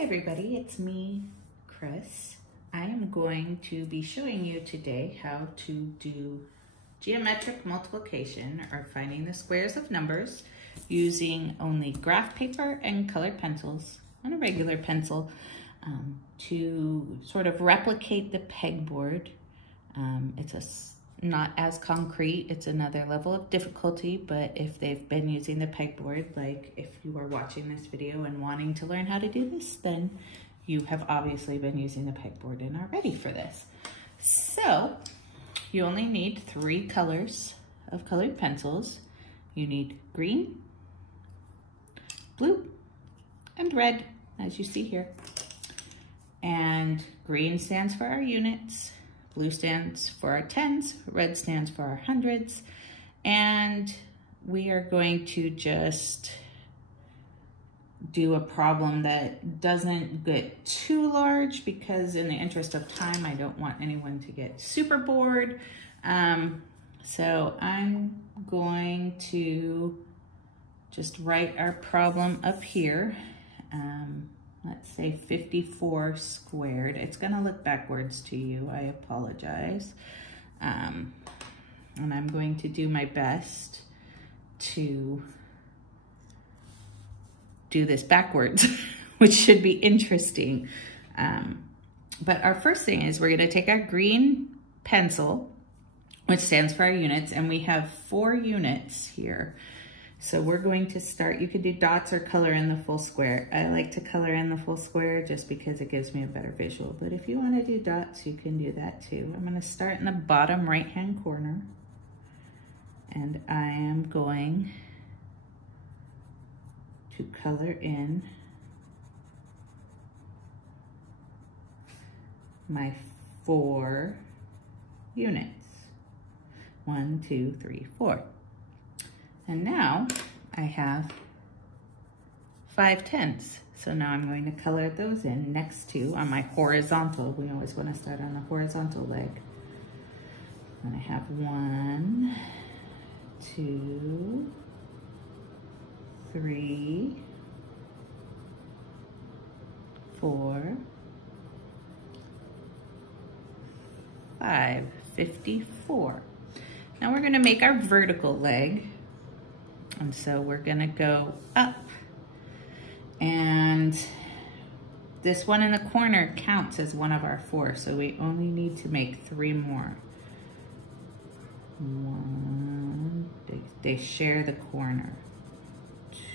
Hi everybody, it's me, Chris. I am going to be showing you today how to do geometric multiplication, or finding the squares of numbers, using only graph paper and colored pencils and a regular pencil to sort of replicate the pegboard. It's not as concrete, it's another level of difficulty, but if they've been using the pegboard, like if you are watching this video and wanting to learn how to do this, then you have obviously been using the pegboard and are ready for this. So you only need 3 colors of colored pencils. You need green, blue, and red, as you see here. And green stands for our units, blue stands for our tens, red stands for our hundreds, and we are going to just do a problem that doesn't get too large, because in the interest of time, I don't want anyone to get super bored. So I'm going to just write our problem up here. Let's say 54 squared. It's gonna look backwards to you, I apologize. And I'm going to do my best to do this backwards, which should be interesting. But our first thing is we're gonna take our green pencil, which stands for our units, and we have 4 units here. So we're going to start, you could do dots or color in the full square. I like to color in the full square just because it gives me a better visual, but if you wanna do dots, you can do that too. I'm gonna start in the bottom right-hand corner, and I am going to color in my 4 units. 1, 2, 3, 4. And now I have 5 tens. So now I'm going to color those in next to, on my horizontal. We always want to start on the horizontal leg. And I have 1, 2, 3, 4, 5, 54. Now we're going to make our vertical leg. And so we're gonna go up, and this one in the corner counts as one of our 4, so we only need to make 3 more. 1, they share the corner.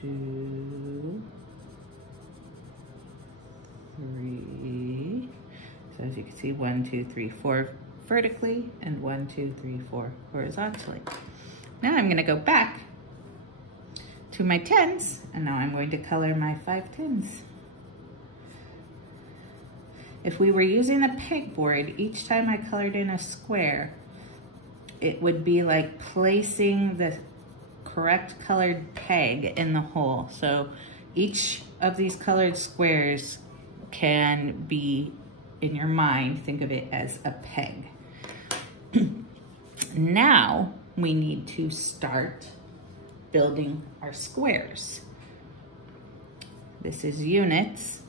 2, 3, so as you can see, 1, 2, 3, 4 vertically, and 1, 2, 3, 4 horizontally. Now I'm gonna go back to my tens, and now I'm going to color my 5 tens. If we were using the pegboard, each time I colored in a square, it would be like placing the correct colored peg in the hole. So each of these colored squares can be, in your mind, think of it as a peg. Now we need to start building our squares. This is units,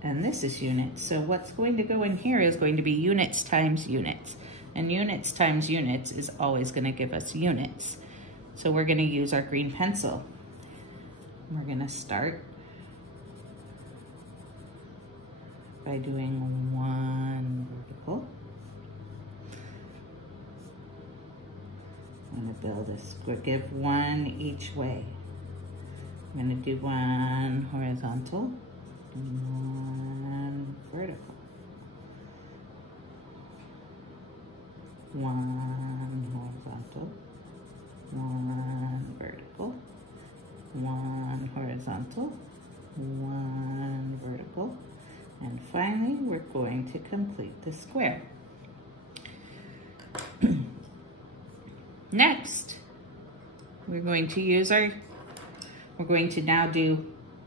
and this is units. So what's going to go in here is going to be units times units. And units times units is always gonna give us units. So we're gonna use our green pencil. We're gonna start by doing 1 vertical. I'm gonna build a square, give 1 each way. I'm gonna do 1 horizontal and 1 vertical. 1 horizontal, 1 vertical, 1 horizontal, 1 vertical, and finally we're going to complete the square. Next, we're going to now do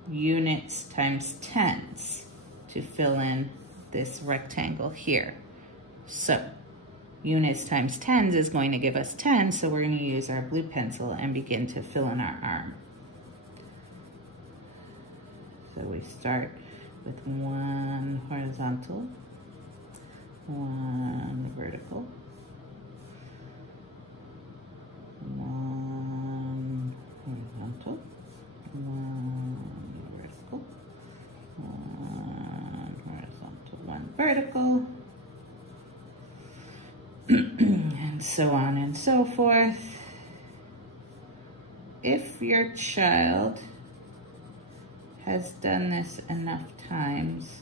units times tens to fill in this rectangle here. So units times tens is going to give us 10, so we're going to use our blue pencil and begin to fill in our arm. So we start with one horizontal, one vertical, one horizontal, one vertical, one horizontal, one vertical, and so on and so forth. If your child has done this enough times,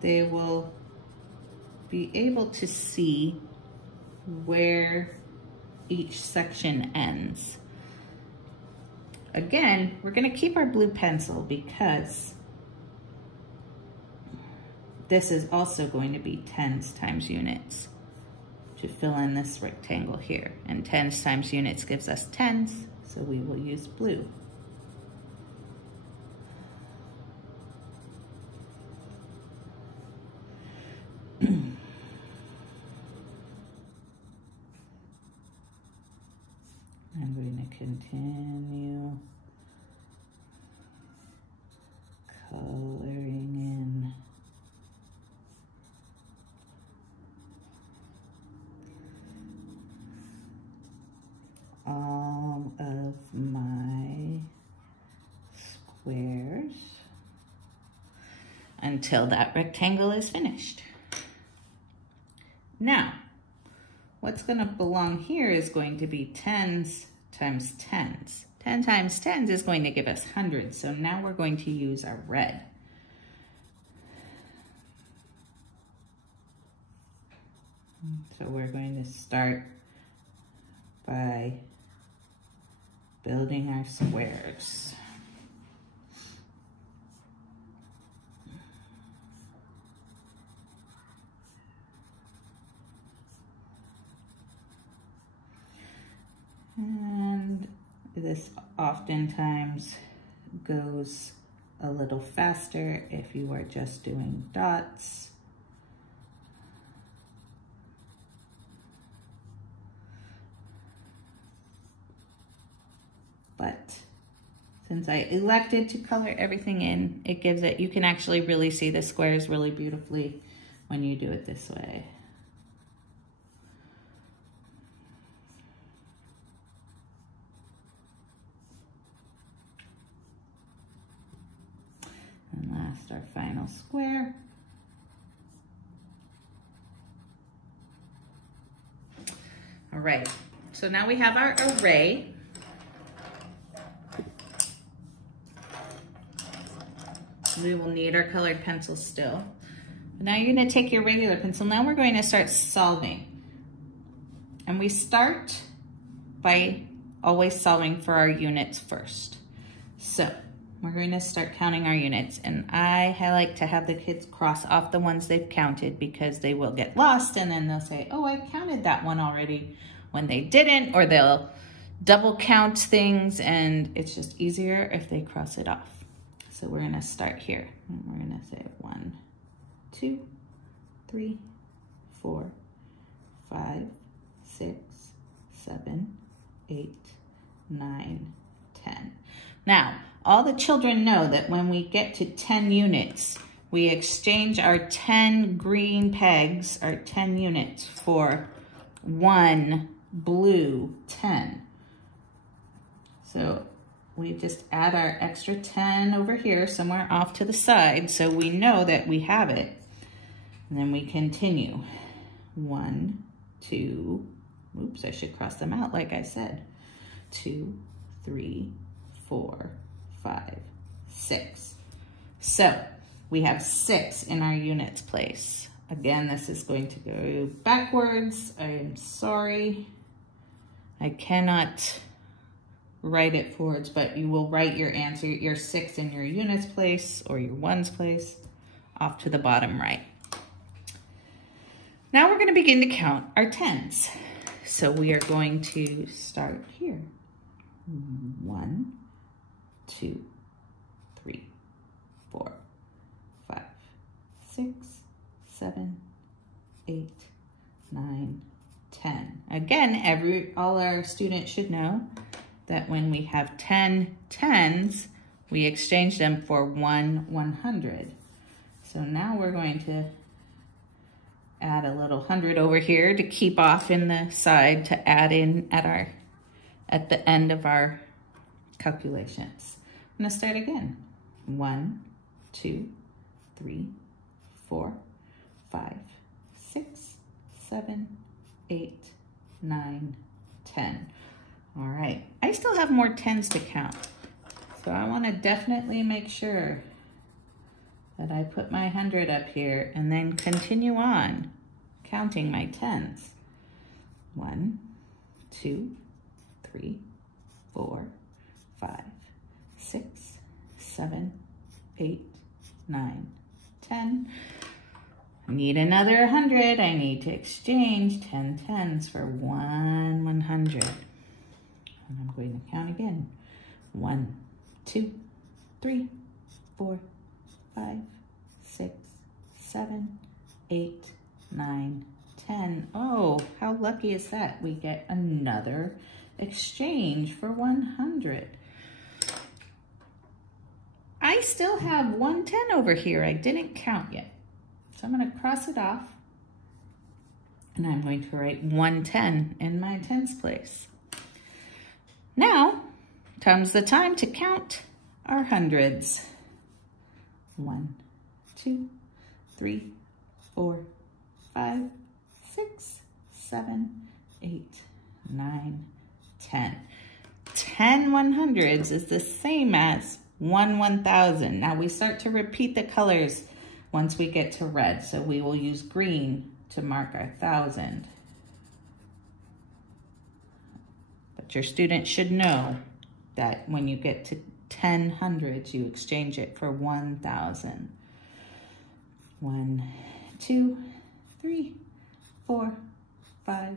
they will be able to see where each section ends. Again, we're going to keep our blue pencil because this is also going to be tens times units to fill in this rectangle here. And tens times units gives us tens, so we will use blue. I'm going to continue coloring in all of my squares until that rectangle is finished. Now, what's going to belong here is going to be tens times tens. 10 times tens is going to give us hundreds. So now we're going to use our red. So we're going to start by building our squares. And this oftentimes goes a little faster if you are just doing dots. But since I elected to color everything in, it gives it, you can actually really see the squares really beautifully when you do it this way. And last, our final square. All right, so now we have our array. We will need our colored pencil still. Now you're gonna take your regular pencil. Now we're going to start solving. And we start by always solving for our units first. So we're going to start counting our units. And I like to have the kids cross off the ones they've counted because they will get lost and then they'll say, oh, I counted that one already when they didn't, or they'll double count things and it's just easier if they cross it off. So we're gonna start here. And we're gonna say 1, 2, 3, 4, 5, 6, 7, 8, 9, 10. Now, all the children know that when we get to 10 units, we exchange our 10 green pegs, our 10 units, for 1 blue 10. So we just add our extra 10 over here, somewhere off to the side, so we know that we have it. And then we continue. 1, 2, oops, I should cross them out like I said. 2, 3, 4, 5, 6. So we have 6 in our units place. Again, this is going to go backwards. I am sorry. I cannot write it forwards, but you will write your answer, your 6 in your units place or your ones place off to the bottom right. Now we're going to begin to count our tens. So we are going to start here. 1, 2, 3, 4, 5, 6, 7, 8, 9, 10. Again, all our students should know that when we have 10 tens, We exchanged them for 1/100. So now we're going to add a little 100 over here to keep off in the side to add in at the end of our calculations. I'm gonna start again. 1, 2, 3, 4, 5, 6, 7, 8, 9, 10. All right, I still have more 10s to count. So I wanna definitely make sure that I put my 100 up here and then continue on counting my 10s. 1, 2, 3, 4, 5, 6, 7, 8, 9, 10. I need another 100. I need to exchange 10 10s for 1/100. And I'm going to count again. 1, 2, 3, 4, 5, 6, 7, 8, 9, 10. Oh, how lucky is that? We get another exchange for 100. I still have 110 over here. I didn't count yet. So I'm going to cross it off. And I'm going to write 110 in my tens place. Now comes the time to count our hundreds. 1, 2, 3, 4, 5, 6, 7, 8, 9, 10. 10 100s is the same as 1 1000. Now we start to repeat the colors once we get to red. So we will use green to mark our 1000. But your student should know that when you get to 10 hundreds, you exchange it for 1000. 1, 2, 3, 4, 5,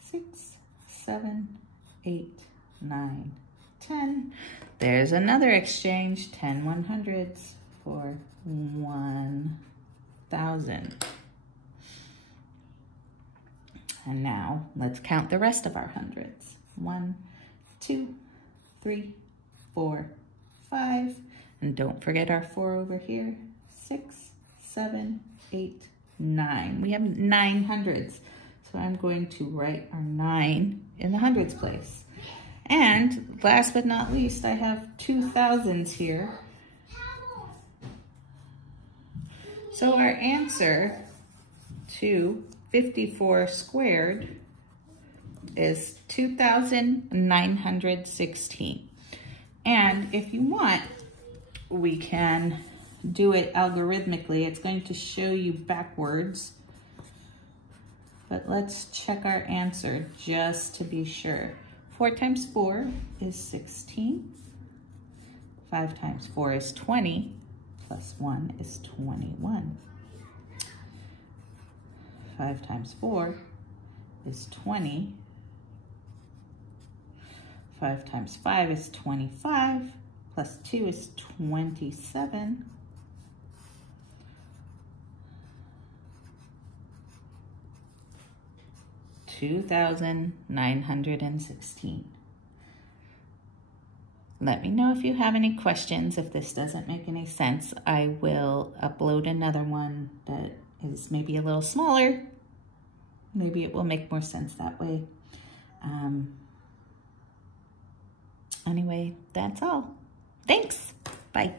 6, 7, 8, 9, 10. There's another exchange, 10 100s for 1000. And now let's count the rest of our hundreds. 1, 2, 3, 4, 5. And don't forget our 4 over here. 6, 7, 8, 9. We have 9 hundreds. So I'm going to write our 9 in the hundreds place. And last but not least, I have 2000s here. So our answer to 54 squared is 2,916. And if you want, we can do it algorithmically. It's going to show you backwards. But let's check our answer just to be sure. 4 times 4 is 16. 5 times 4 is 20. Plus 1 is 21. 5 times 4 is 20. 5 times 5 is 25. Plus 2 is 27. 2,916. Let me know if you have any questions. If this doesn't make any sense, I will upload another one that is maybe a little smaller. Maybe it will make more sense that way. Anyway, that's all. Thanks. Bye.